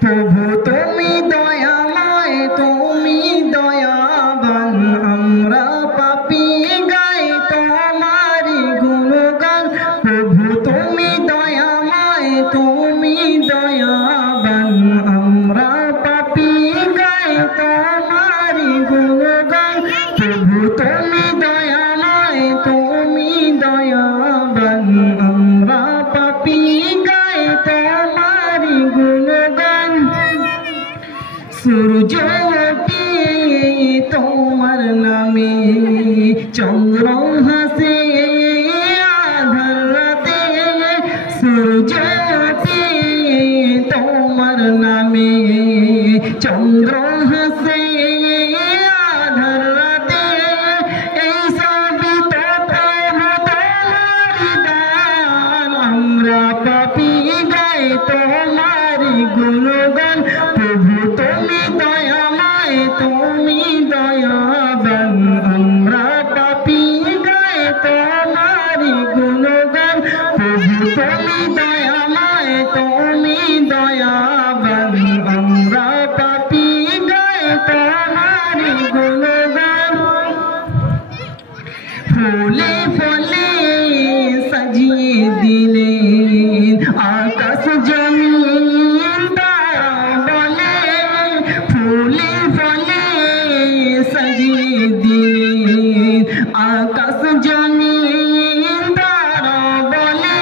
প্রভু তুমি দয়াময়, তুমি দয়াবান, আমরা পাপী গাই তোমারি গুণগান। প্রভু তুমি দয়াময়, তুমি দয়াবান, আমরা পাপী গাই তোমারি গুণগান। প্রভু তুমি দয়াময়, তুমি দয়াবান, আমরা পাপী গাই তোমারি গুণগান। সূর্য ওঠে তোমার নামে, চন্দ্র হাসে আধার রাতে। সূর্য ওঠে তোমার নামে, চন্দ্র হাসে আধার রাতে। এই সবই তো প্রভু তোমারি দান, আমরা পাপী গাই তোমারি গুণগান। প্রভু তুমি দয়াময়, তুমি দয়াবান, আমরা পাপী গাই তোমারি গুণগান। প্রভু তুমি দয়াময়, তুমি দয়াবান, আমরা পাপী গাই তোমারি গুণগান। ফুলে ফলে সাজিয়ে দিলেন আকাশ জমিন, তারা বলে। ফুলে ফলে সাজিয়ে দিলেন আকাশ জমিন, তারা বলে।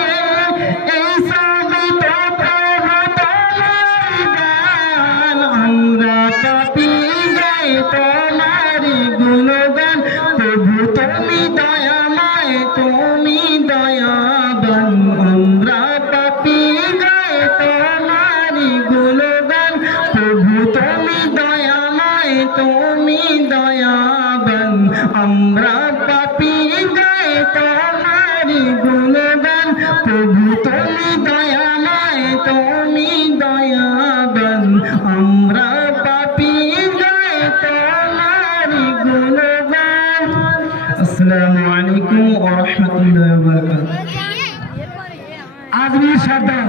এই সবই তো প্রভু তোমারি দান, আমরা পাপী গাই তোমারি গুণগান। প্রভু তুমি দয়াময়, তুমি দয়াবান, আমরা পাপী গাই তোমারি গুণগান। প্রভু তুমি দয়াময়, তুমি দয়াবান, আমরা পাপী গাই তোমারি গুণগান। প্রভু তুমি দয়াময়, তুমি দয়াবান, আমরা পাপী গাই তোমারি গুণগান। আসসালামু আলাইকুম ওয়া রাহমাতুল্লাহি ওয়া বারাকাতুহু। আজমি সর্দার।